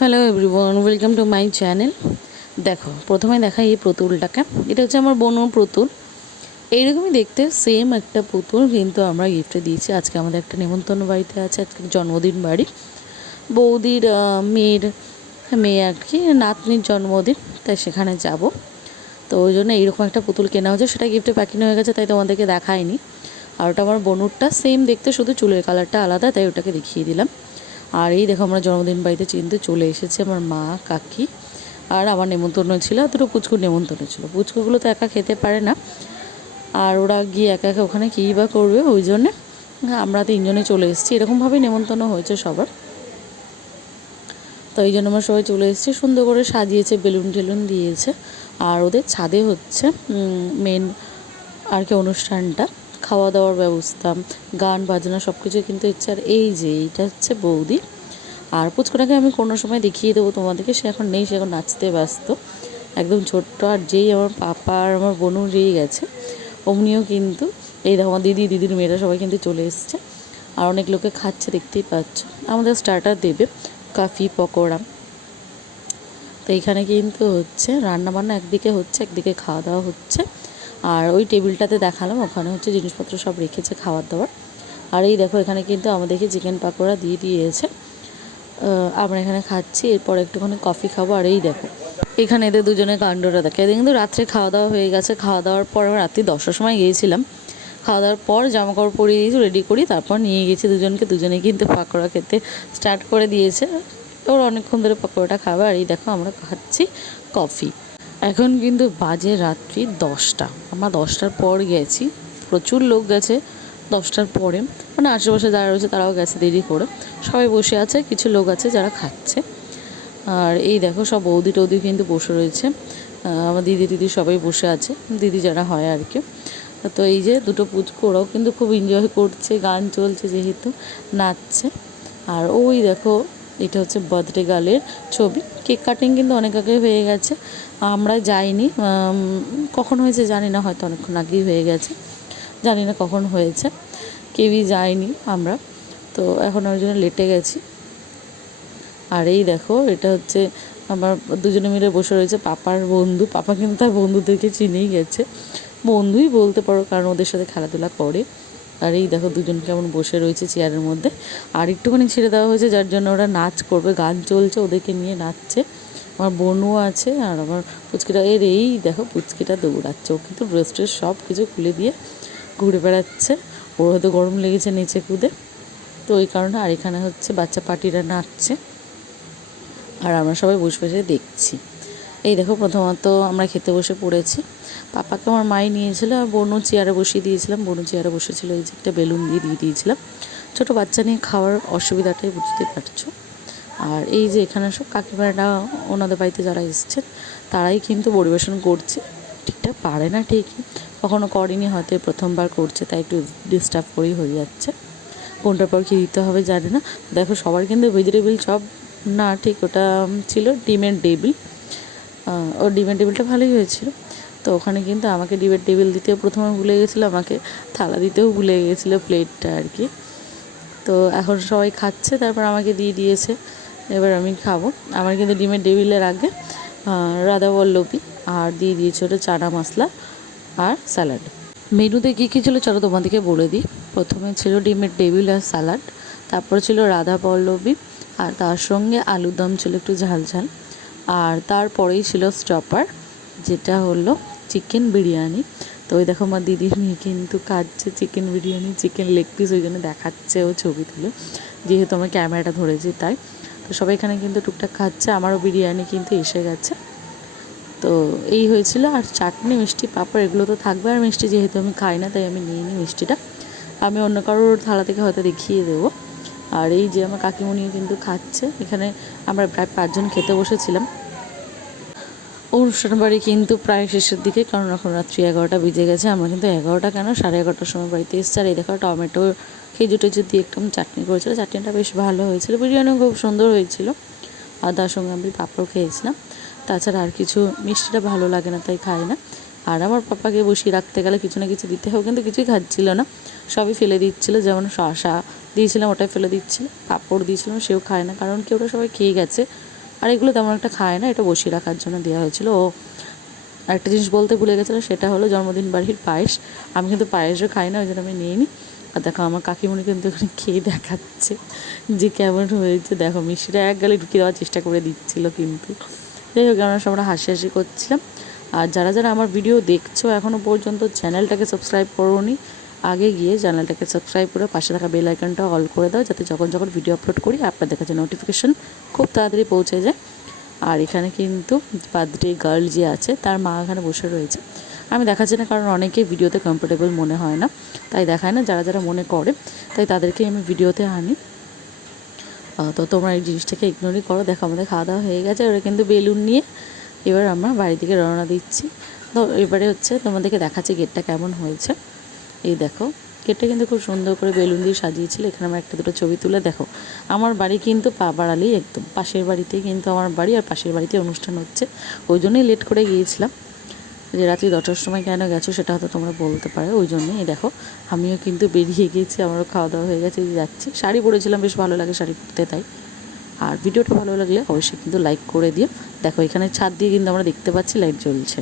Hello everyone, welcome to my channel. দেখো, প্রথমে দেখাই এই পুতুলটাকে। এটা হচ্ছে আমার বোনের পুতুল। এইরকমই দেখতে সেম একটা পুতুল, কিন্তু আমরা গিফটে দিয়েছি। আজকে আমাদের একটা নেমন্তন্ন বাড়িতে আছে, আজকে জন্মদিন বাড়ি। বৌদির মেয়ে আর কি, নাতনির জন্মদিন, তাই সেখানে যাব। তো ওই জন্য এইরকম একটা পুতুল কেনা হয়েছে, সেটা গিফটে প্যাকিং হয়ে গেছে, তাই তোমাদেরকে দেখায়নি। আর ওটা আমার বোনুরটা, সেম দেখতে, শুধু চুলের কালারটা আলাদা, তাই ওটাকে দেখিয়ে দিলাম। আর এই দেখো, আমরা জন্মদিন বাড়িতে চিনতে চলে এসেছে আমার মা, কাকি, আর আমার নেমন্তন্ন ছিল। দুটো পুচকুর নেমন্তন্ন ছিল। পুচকুগুলো তো একা খেতে পারে না, আর ওরা গিয়ে একা একা ওখানে কী বা করবে, ওই জন্যে আমরা তিনজনে চলে এসেছি। এরকমভাবেই নেমন্তন্ন হয়েছে সবার, তো এই জন্য আমরা সবাই চলে এসেছি। সুন্দর করে সাজিয়েছে, বেলুন টেলুন দিয়েছে। আর ওদের ছাদে হচ্ছে মেন আর কি অনুষ্ঠানটা, খাওয়া দাওয়ার ব্যবস্থা, গান বাজনা সব কিছু কিন্তু ইচ্ছে। আর এই যে এইটা হচ্ছে বৌদি। আর পুচকুটাকে আমি কোনো সময় দেখিয়ে দেবো তোমাদেরকে, সে এখন নেই, সে এখন নাচতে ব্যস্ত, একদম ছোট্ট। আর যেই আমার পাপা আর আমার বোনও যেই গেছে, অমনিও কিন্তু এই দেখো আমার দিদির মেয়েরা সবাই কিন্তু চলে এসছে। আর অনেক লোকে খাচ্ছে, দেখতেই পাচ্ছ। আমাদের স্টার্টার দেবে, কফি পকোড়া। তো এইখানে কিন্তু হচ্ছে রান্নাবান্না, একদিকে হচ্ছে, একদিকে খাওয়া দাওয়া হচ্ছে। আর ওই টেবিলটাতে দেখালাম, ওখানে হচ্ছে জিনিসপত্র সব রেখেছে খাবার দাবার। আর এই দেখো, এখানে কিন্তু আমাদেরকে চিকেন পাকোড়া দিয়ে দিয়েছে। আমরা এখানে খাচ্ছি, এরপর একটুখানি কফি খাবো। আর এই দেখো, এখানে এদের দুজনের কাণ্ডটা দেখে। এদের কিন্তু রাত্রে খাওয়া দাওয়া হয়ে গেছে। খাওয়া দাওয়ার পর আমরা রাত্রি 10টার সময় গিয়েছিলাম। খাওয়া দাওয়ার পর জামা কাপড় পরিয়ে দিয়েছি, রেডি করি, তারপর নিয়ে গেছি দুজনকে। দুজনে কিন্তু পাকোড়া খেতে স্টার্ট করে দিয়েছে। ওরা অনেকক্ষণ ধরে পাকোড়াটা খাবে। আর এই দেখো, আমরা খাচ্ছি কফি। এখন কিন্তু বাজে রাত্রি 10টা। আমরা 10টার পর গেছি, প্রচুর লোক গেছে 10টার পরে, মানে আশেপাশে যারা রয়েছে তারাও গেছে দেরি করে। সবাই বসে আছে, কিছু লোক আছে যারা খাচ্ছে। আর এই দেখো, সব বৌদি টৌদি কিন্তু বসে রয়েছে। আমার দিদি সবাই বসে আছে, দিদি যারা হয় আর কি। তো এই যে দুটো পুচকু, ওরাও কিন্তু খুব এনজয় করছে, গান চলছে যেহেতু, নাচছে। আর ওই দেখো, এটা হচ্ছে বার্থডে গার্লের ছবি। কেক কাটিং কিন্তু অনেক আগে হয়ে গেছে, আমরা যাইনি। কখন হয়েছে জানি না, হয়তো অনেকক্ষণ আগেই হয়ে গেছে, জানি না কখন হয়েছে, কেউই যায়নি আমরা। তো এখন ওই জন্য লেটে গেছি। আর এই দেখো, এটা হচ্ছে আমার দুজনে মিলে বসে রয়েছে পাপার বন্ধু। পাপা কিন্তু তার বন্ধুদেরকে চিনেই গেছে, বন্ধুই বলতে পারো, কারণ ওদের সাথে খেলাধুলা করে। আর এই দেখো, দুজন কেমন বসে রয়েছে চেয়ারের মধ্যে। আর একটুখানি ছেড়ে দেওয়া হয়েছে, যার জন্য ওরা নাচ করবে, গান চলছে, ওদেরকে নিয়ে নাচছে। আমার বোনও আছে, আর আমার পুচকিটা, এই দেখো পুচকিটা দৌড়াচ্ছে। ও কিন্তু ড্রেস ট্রেস সব কিছু খুলে দিয়ে ঘুরে বেড়াচ্ছে। ওর হয়তো গরম লেগেছে নিচে কুদে, তো ওই কারণে। আর এখানে হচ্ছে বাচ্চা পার্টিরা নাচছে, আর আমরা সবাই বসে বসে দেখছি। এই দেখো, প্রথমত আমরা খেতে বসে পড়েছি। পাপাকে আমার মাই নিয়েছিল, আর বোনও চেয়ারে বসিয়ে দিয়েছিলাম। বোনও চেয়ারে বসেছিল, এই যে একটা বেলুন দিয়ে দিয়েছিলাম। ছোটো বাচ্চা নিয়ে খাওয়ার অসুবিধাটাই বুঝতে পারছো। আর এই যে এখানে সব কাকিমারা, ওনাদের বাড়িতে যারা এসছেন, তারাই কিন্তু পরিবেশন করছে। ঠিকঠাক পারে না ঠিকই, কখনো করেনি, হয়তো প্রথমবার করছে, তাই একটু ডিস্টার্ব করেই হয়ে যাচ্ছে। কোনটার পর কী দিতে হবে জানি না। দেখো, সবার কিন্তু ভেজিটেবিল চপ না, ঠিক ওটা ছিল ডিমের টেবিল। ও ডিমের টেবিলটা ভালোই হয়েছিল। তো ওখানে কিন্তু আমাকে ডিমের টেবিল দিতেও প্রথমে ভুলে গেছিলো, আমাকে থালা দিতেও ভুলে গেছিলো, প্লেটটা আর কি। তো এখন সবাই খাচ্ছে, তারপর আমাকে দিয়ে দিয়েছে, এবার আমি খাবো। আমার কিন্তু ডিমের টেবিলের আগে রাধাবল্লভী আর দিয়ে দিয়েছে ওটা চানা মশলা আর স্যালাড। মেনুতে কী কী ছিল চলো তোমাদেরকে বলে দিই। প্রথমে ছিল ডিমের টেবিল আর স্যালাড, তারপর ছিল রাধাবল্লভী, আর তার সঙ্গে আলুর দম ছিল একটু ঝাল ঝাল। আর তারপরেই ছিল স্টপার, যেটা হলো চিকেন বিরিয়ানি। তো ওই দেখো, আমার দিদির মেয়ে কিন্তু খাচ্ছে chicken biryani, chicken leg piece, ওই জন্য দেখাচ্ছে ও ছবি তুলে, যেহেতু আমার ক্যামেরাটা ধরেছি তাই। তো সবাই এখানে কিন্তু টুকটাক খাচ্ছে। আমারও বিরিয়ানি কিন্তু এসে গেছে। তো এই হয়েছিল। আর চাটনি, মিষ্টি, পাঁপড় এগুলো তো থাকবে। আর মিষ্টি যেহেতু আমি খাই না, তাই আমি নিয়ে নিই মিষ্টিটা, আমি অন্য কারোর থালা থেকে হয়তো দেখিয়ে দেবো। আর এই যে আমার কাকিমণিও কিন্তু খাচ্ছে। এখানে আমরা প্রায় 5জন খেতে বসেছিলাম। অনুষ্ঠান বাড়ি কিন্তু প্রায় শেষের দিকে, কারণ এখন রাত্রি 11টা বেজে গেছে। আমরা কিন্তু 11টা কেন, 11:30টার সময় বাড়িতে এসেছি। আর এই দেখো, টমেটো খেজুর টেজুর দিয়ে একদম চাটনি করেছিল, চাটনিটা বেশ ভালো হয়েছিল। বিরিয়ানিও খুব সুন্দর হয়েছিল, আর তার সঙ্গে আমি পাঁপড় খেয়েছিলাম। তাছাড়া আর কিছু, মিষ্টিটা ভালো লাগে না তাই খাই না। আর আমার পাপাকে বসিয়ে রাখতে গেলে কিছু না কিছু দিতে হবে, কিন্তু কিছুই খাচ্ছিল না, সবই ফেলে দিচ্ছিলো। যেমন শসা দিয়েছিলাম, ওটাই ফেলে দিচ্ছিল। পাঁপড় দিয়েছিলাম, সেও খায় না, কারণ কি ওরা সবাই খেয়ে গেছে, আর এগুলো তেমন একটা খায় না, এটা বসিয়ে রাখার জন্য দেওয়া হয়েছিল। ও একটা জিনিস বলতে ভুলে গেছিলো, সেটা হলো জন্মদিন বাড়ির পায়েস। আমি কিন্তু পায়েসও খাই না, ওই জন্য আমি নিইনি। আর দেখো আমার কাকিমণি কিন্তু এখানে খেয়ে দেখাচ্ছে যে কেমন হয়েছে। দেখো মিষ্টিটা এক গালে ঢুকিয়ে দেওয়ার চেষ্টা করে দিচ্ছিলো, কিন্তু যাই হোক আমরা সবাই হাসি করছিলাম। আর যারা যারা আমার ভিডিও দেখছো এখনও পর্যন্ত চ্যানেলটাকে সাবস্ক্রাইব করোনি, আগে গিয়ে চ্যানেলটাকে সাবস্ক্রাইব করে পাশে থাকা বেল আইকনটা অল করে দাও, যাতে যখন যখন ভিডিও আপলোড করি আপনাদের কাছে নোটিফিকেশন খুব তাড়াতাড়ি পৌঁছে যায়। আর এখানে কিন্তু বার্থডে গার্ল যে আছে তার মা এখানে বসে রয়েছে। আমি দেখাচ্ছি না, কারণ অনেকেই ভিডিওতে কমফোর্টেবল মনে হয় না, তাই দেখায় না। যারা যারা মনে করে তাই তাদেরকেই আমি ভিডিওতে আনি। তো তোমরা এই জিনিসটাকে ইগনোরই করো। দেখো আমাদের খাওয়া দাওয়া হয়ে গেছে, ওরা কিন্তু বেলুন নিয়ে এবার আমরা বাড়ি থেকে রওনা দিচ্ছি। তো এবারে হচ্ছে তোমাদেরকে দেখাচ্ছি গেটটা কেমন হয়েছে। এই দেখো গেটটা কিন্তু খুব সুন্দর করে বেলুন দিয়ে সাজিয়েছিল। এখানে আমার একটা দুটো ছবি তুলে দেখো। আমার বাড়ি কিন্তু পা বাড়ালেই একদম পাশের বাড়িতেই কিন্তু আমার বাড়ি, আর পাশের বাড়িতে অনুষ্ঠান হচ্ছে, ওই জন্যই লেট করে গিয়েছিলাম। যে রাত্রি 10টার সময় কেন গেছো সেটা হয়তো তোমরা বলতে পারো, ওই জন্যই। এই দেখো আমিও কিন্তু বেরিয়ে গিয়েছি, আমারও খাওয়া দাওয়া হয়ে গেছে, যাচ্ছি। শাড়ি পরেছিলাম, বেশ ভালো লাগে শাড়ি পরতে, তাই। আর ভিডিওটা ভালো লাগলে অবশ্যই কিন্তু লাইক করে দিও। দেখো এখানে ছাদ দিয়ে কিন্তু আমরা দেখতে পাচ্ছি লাইট জ্বলছে।